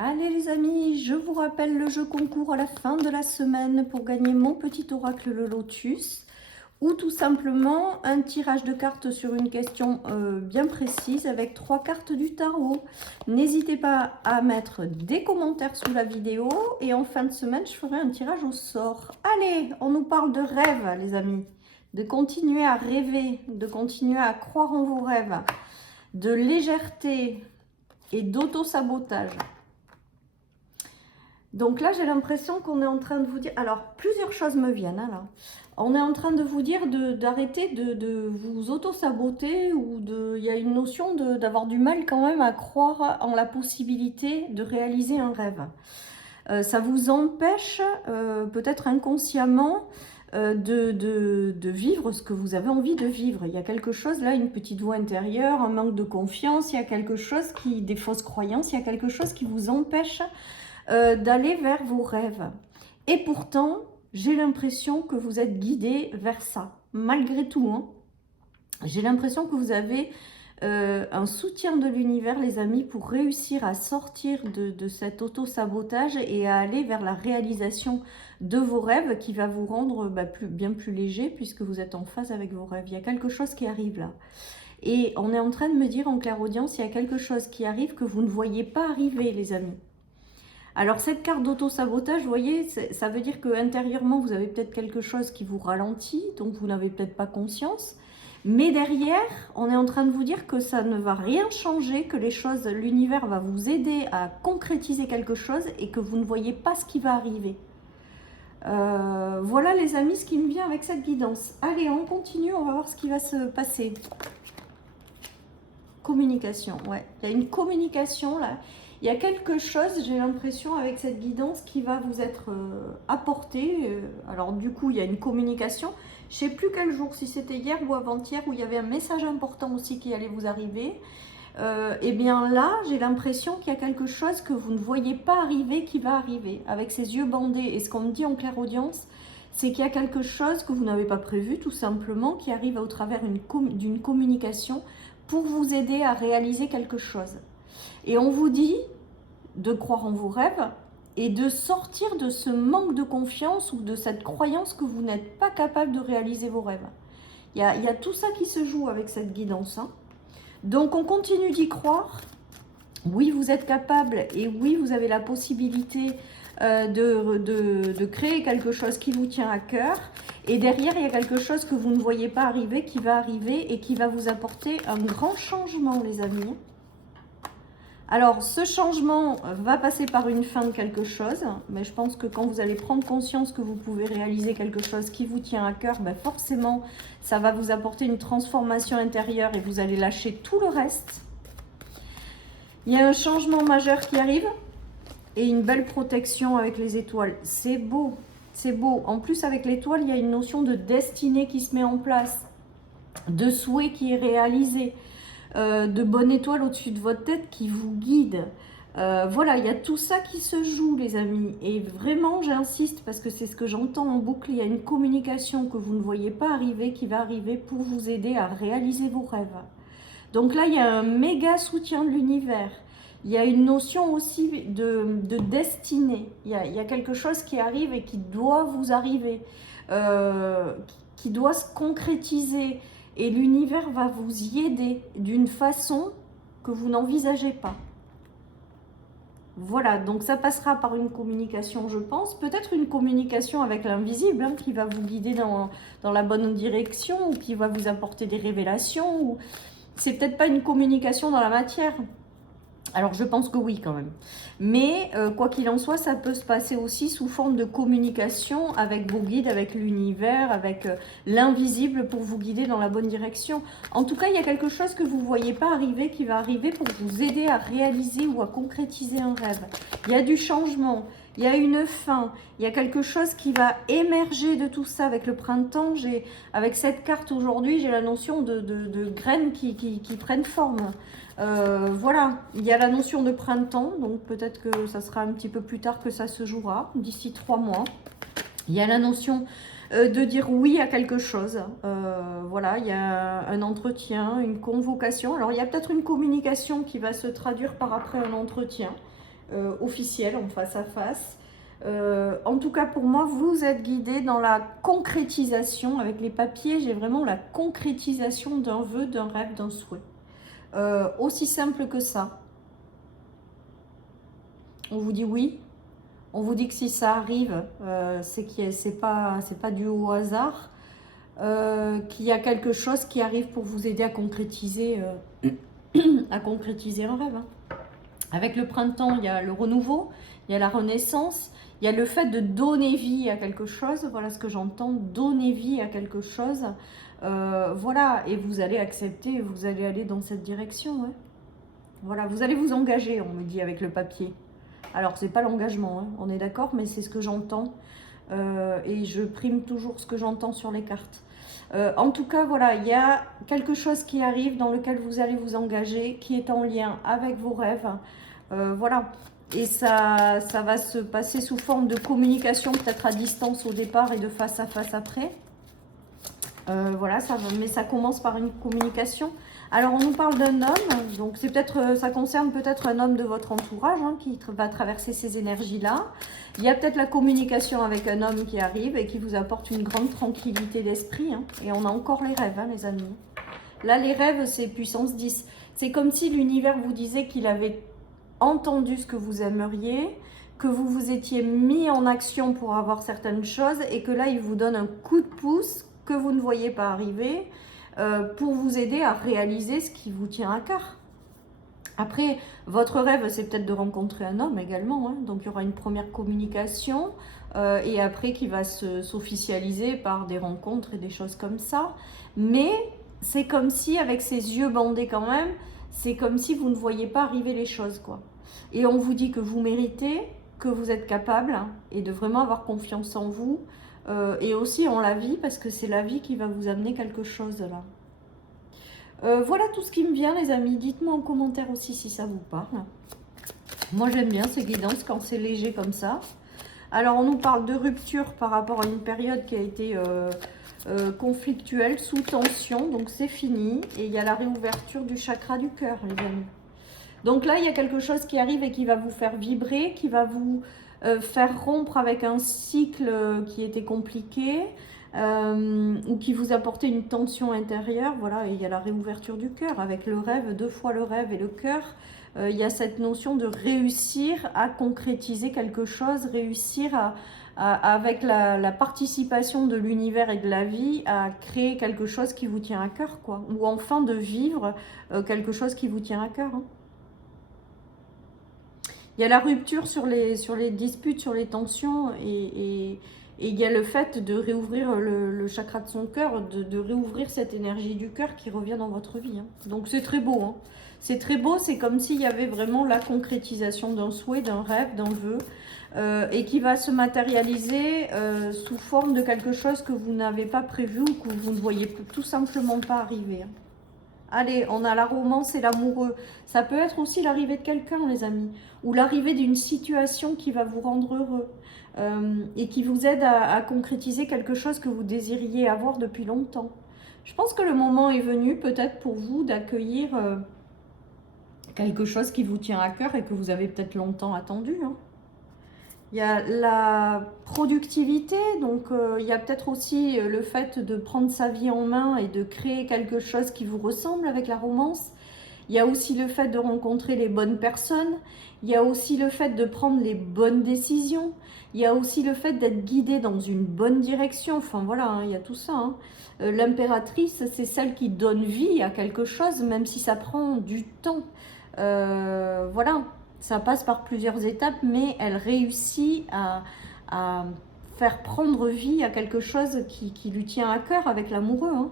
Allez les amis, je vous rappelle le jeu concours à la fin de la semaine pour gagner mon petit oracle le lotus ou tout simplement un tirage de cartes sur une question bien précise avec 3 cartes du tarot. N'hésitez pas à mettre des commentaires sous la vidéo et en fin de semaine je ferai un tirage au sort. Allez, on nous parle de rêve les amis, de continuer à rêver, de continuer à croire en vos rêves, de légèreté et d'auto-sabotage. Donc là, j'ai l'impression qu'on est en train de vous dire... Alors, plusieurs choses me viennent. Hein, là. On est en train de vous dire d'arrêter de vous auto-saboter ou il y a une notion d'avoir du mal quand même à croire en la possibilité de réaliser un rêve. Ça vous empêche, peut-être inconsciemment, de vivre ce que vous avez envie de vivre. Il y a quelque chose là, une petite voix intérieure, un manque de confiance, il y a quelque chose des fausses croyances, il y a quelque chose qui vous empêche d'aller vers vos rêves. Et pourtant, j'ai l'impression que vous êtes guidé vers ça. Malgré tout, hein. J'ai l'impression que vous avez un soutien de l'univers, les amis, pour réussir à sortir de cet auto-sabotage et à aller vers la réalisation de vos rêves qui va vous rendre bien plus léger puisque vous êtes en phase avec vos rêves. Il y a quelque chose qui arrive là. Et on est en train de me dire en clairaudience, il y a quelque chose qui arrive que vous ne voyez pas arriver, les amis. Alors cette carte d'auto-sabotage, vous voyez, ça veut dire que intérieurement vous avez peut-être quelque chose qui vous ralentit, donc vous n'avez peut-être pas conscience. Mais derrière, on est en train de vous dire que ça ne va rien changer, que les choses, l'univers va vous aider à concrétiser quelque chose et que vous ne voyez pas ce qui va arriver. Voilà les amis, ce qui me vient avec cette guidance. Allez, on continue, on va voir ce qui va se passer. Communication, ouais. Il y a une communication là. Il y a quelque chose, j'ai l'impression, avec cette guidance qui va vous être apporté. Alors du coup, il y a une communication. Je ne sais plus quel jour, si c'était hier ou avant-hier, où il y avait un message important aussi qui allait vous arriver. Et bien là, j'ai l'impression qu'il y a quelque chose que vous ne voyez pas arriver, qui va arriver. Avec ces yeux bandés. Et ce qu'on me dit en clairaudience, c'est qu'il y a quelque chose que vous n'avez pas prévu, tout simplement, qui arrive au travers d'une communication pour vous aider à réaliser quelque chose. Et on vous dit de croire en vos rêves et de sortir de ce manque de confiance ou de cette croyance que vous n'êtes pas capable de réaliser vos rêves. Il y a tout ça qui se joue avec cette guidance. Hein. Donc on continue d'y croire. Oui, vous êtes capable et oui, vous avez la possibilité de créer quelque chose qui vous tient à cœur. Et derrière, il y a quelque chose que vous ne voyez pas arriver, qui va arriver et qui va vous apporter un grand changement, les amis. Alors, ce changement va passer par une fin de quelque chose, mais je pense que quand vous allez prendre conscience que vous pouvez réaliser quelque chose qui vous tient à cœur, forcément, ça va vous apporter une transformation intérieure et vous allez lâcher tout le reste. Il y a un changement majeur qui arrive et une belle protection avec les étoiles. C'est beau, c'est beau. En plus, avec l'étoile, il y a une notion de destinée qui se met en place, de souhait qui est réalisé. De bonne étoile au-dessus de votre tête qui vous guide. Voilà, il y a tout ça qui se joue, les amis. Et vraiment, j'insiste, parce que c'est ce que j'entends en boucle, il y a une communication que vous ne voyez pas arriver, qui va arriver pour vous aider à réaliser vos rêves. Donc là, il y a un méga soutien de l'univers. Il y a une notion aussi de destinée. Il y a quelque chose qui arrive et qui doit vous arriver, qui doit se concrétiser. Et l'univers va vous y aider d'une façon que vous n'envisagez pas. Voilà, donc ça passera par une communication, je pense. Peut-être une communication avec l'invisible hein, qui va vous guider dans la bonne direction ou qui va vous apporter des révélations. Ou... C'est peut-être pas une communication dans la matière. Alors je pense que oui quand même. Mais quoi qu'il en soit, ça peut se passer aussi sous forme de communication avec vos guides, avec l'univers, avec l'invisible pour vous guider dans la bonne direction. En tout cas, il y a quelque chose que vous ne voyez pas arriver qui va arriver pour vous aider à réaliser ou à concrétiser un rêve. Il y a du changement, il y a une fin, il y a quelque chose qui va émerger de tout ça avec le printemps. Avec cette carte aujourd'hui, j'ai la notion de graines qui prennent forme. Voilà, il y a la notion de printemps, donc peut-être que ça sera un petit peu plus tard que ça se jouera, d'ici 3 mois. Il y a la notion de dire oui à quelque chose. Voilà, il y a un entretien, une convocation. Alors, il y a peut-être une communication qui va se traduire par après un entretien. officiel, en face à face. En tout cas, pour moi, vous êtes guidé dans la concrétisation. Avec les papiers, j'ai vraiment la concrétisation d'un vœu, d'un rêve, d'un souhait. Aussi simple que ça. On vous dit oui. On vous dit que si ça arrive, c'est pas dû au hasard. Qu'il y a quelque chose qui arrive pour vous aider à concrétiser, un rêve. Hein. Avec le printemps, il y a le renouveau, il y a la renaissance, il y a le fait de donner vie à quelque chose. Voilà ce que j'entends, donner vie à quelque chose. Voilà, et vous allez accepter, vous allez aller dans cette direction. Ouais. Voilà, vous allez vous engager, on me dit, avec le papier. Alors, c'est pas l'engagement, hein, on est d'accord, mais c'est ce que j'entends. Et je prime toujours ce que j'entends sur les cartes. En tout cas, voilà, il y a quelque chose qui arrive dans lequel vous allez vous engager, qui est en lien avec vos rêves. Voilà. Et ça va se passer sous forme de communication, peut-être à distance au départ et de face à face après. Voilà, mais ça commence par une communication. Alors, on nous parle d'un homme, donc c'est peut-être, ça concerne peut-être un homme de votre entourage hein, qui va traverser ces énergies-là. Il y a peut-être la communication avec un homme qui arrive et qui vous apporte une grande tranquillité d'esprit. Hein. Et on a encore les rêves, hein, les amis. Là, les rêves, c'est puissance 10. C'est comme si l'univers vous disait qu'il avait entendu ce que vous aimeriez, que vous vous étiez mis en action pour avoir certaines choses et que là, il vous donne un coup de pouce que vous ne voyez pas arriver pour vous aider à réaliser ce qui vous tient à cœur. Après, votre rêve, c'est peut-être de rencontrer un homme également. Hein. Donc, il y aura une première communication et après qui va s'officialiser par des rencontres et des choses comme ça. Mais c'est comme si, avec ses yeux bandés quand même, c'est comme si vous ne voyez pas arriver les choses, quoi. Et on vous dit que vous méritez, que vous êtes capable hein, et de vraiment avoir confiance en vous. Et aussi en la vie, parce que c'est la vie qui va vous amener quelque chose là. Voilà tout ce qui me vient, les amis. Dites-moi en commentaire aussi si ça vous parle. Moi, j'aime bien ces guidances quand c'est léger comme ça. Alors, on nous parle de rupture par rapport à une période qui a été conflictuelle, sous tension. Donc, c'est fini. Et il y a la réouverture du chakra du cœur, les amis. Donc là, il y a quelque chose qui arrive et qui va vous faire vibrer, qui va vous faire rompre avec un cycle qui était compliqué ou qui vous apportait une tension intérieure. Voilà, et il y a la réouverture du cœur avec le rêve, 2 fois le rêve et le cœur. Il y a cette notion de réussir à concrétiser quelque chose, réussir avec la participation de l'univers et de la vie à créer quelque chose qui vous tient à cœur, quoi. Ou enfin de vivre quelque chose qui vous tient à cœur. Hein. Il y a la rupture sur les disputes, sur les tensions et il y a le fait de réouvrir le chakra de son cœur, de réouvrir cette énergie du cœur qui revient dans votre vie. Hein. Donc c'est très beau. Hein. C'est très beau, c'est comme s'il y avait vraiment la concrétisation d'un souhait, d'un rêve, d'un vœu et qui va se matérialiser sous forme de quelque chose que vous n'avez pas prévu ou que vous ne voyez tout simplement pas arriver. Hein. Allez, on a la romance et l'amoureux. Ça peut être aussi l'arrivée de quelqu'un, les amis, ou l'arrivée d'une situation qui va vous rendre heureux et qui vous aide à concrétiser quelque chose que vous désiriez avoir depuis longtemps. Je pense que le moment est venu, peut-être pour vous, d'accueillir quelque chose qui vous tient à cœur et que vous avez peut-être longtemps attendu. Hein. Il y a la productivité, donc il y a peut-être aussi le fait de prendre sa vie en main et de créer quelque chose qui vous ressemble avec la romance. Il y a aussi le fait de rencontrer les bonnes personnes. Il y a aussi le fait de prendre les bonnes décisions. Il y a aussi le fait d'être guidé dans une bonne direction. Enfin voilà, hein, il y a tout ça. Hein. L'impératrice, c'est celle qui donne vie à quelque chose, même si ça prend du temps. Voilà. Ça passe par plusieurs étapes, mais elle réussit à faire prendre vie à quelque chose qui lui tient à cœur avec l'amoureux. Hein.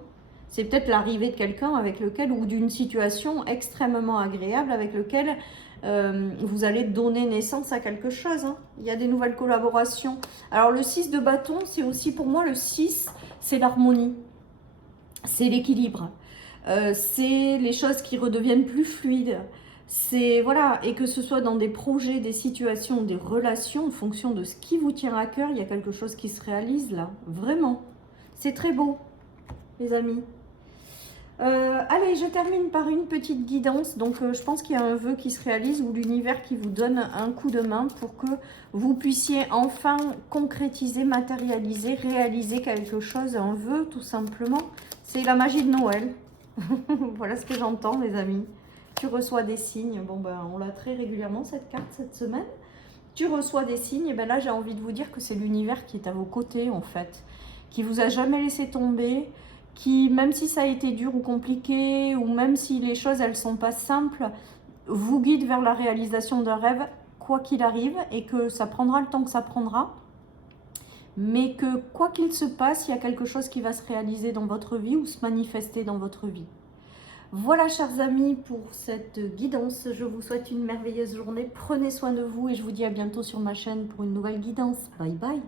C'est peut-être l'arrivée de quelqu'un avec lequel, ou d'une situation extrêmement agréable avec lequel vous allez donner naissance à quelque chose. Hein. Il y a des nouvelles collaborations. Alors le 6 de bâton, c'est aussi pour moi le 6, c'est l'harmonie, c'est l'équilibre, c'est les choses qui redeviennent plus fluides. C'est voilà, et que ce soit dans des projets, des situations, des relations, en fonction de ce qui vous tient à cœur, il y a quelque chose qui se réalise là, vraiment. C'est très beau, les amis. Allez, je termine par une petite guidance. Donc, je pense qu'il y a un vœu qui se réalise ou l'univers qui vous donne un coup de main pour que vous puissiez enfin concrétiser, matérialiser, réaliser quelque chose, un vœu tout simplement. C'est la magie de Noël. Voilà ce que j'entends, les amis. Tu reçois des signes. Bon, ben, on l'a très régulièrement cette carte cette semaine. Tu reçois des signes. Et ben là, j'ai envie de vous dire que c'est l'univers qui est à vos côtés, en fait, qui vous a jamais laissé tomber, qui, même si ça a été dur ou compliqué, ou même si les choses, elles sont pas simples, vous guide vers la réalisation d'un rêve, quoi qu'il arrive, et que ça prendra le temps que ça prendra, mais que quoi qu'il se passe, il y a quelque chose qui va se réaliser dans votre vie ou se manifester dans votre vie. Voilà, chers amis, pour cette guidance. Je vous souhaite une merveilleuse journée. Prenez soin de vous et je vous dis à bientôt sur ma chaîne pour une nouvelle guidance. Bye bye.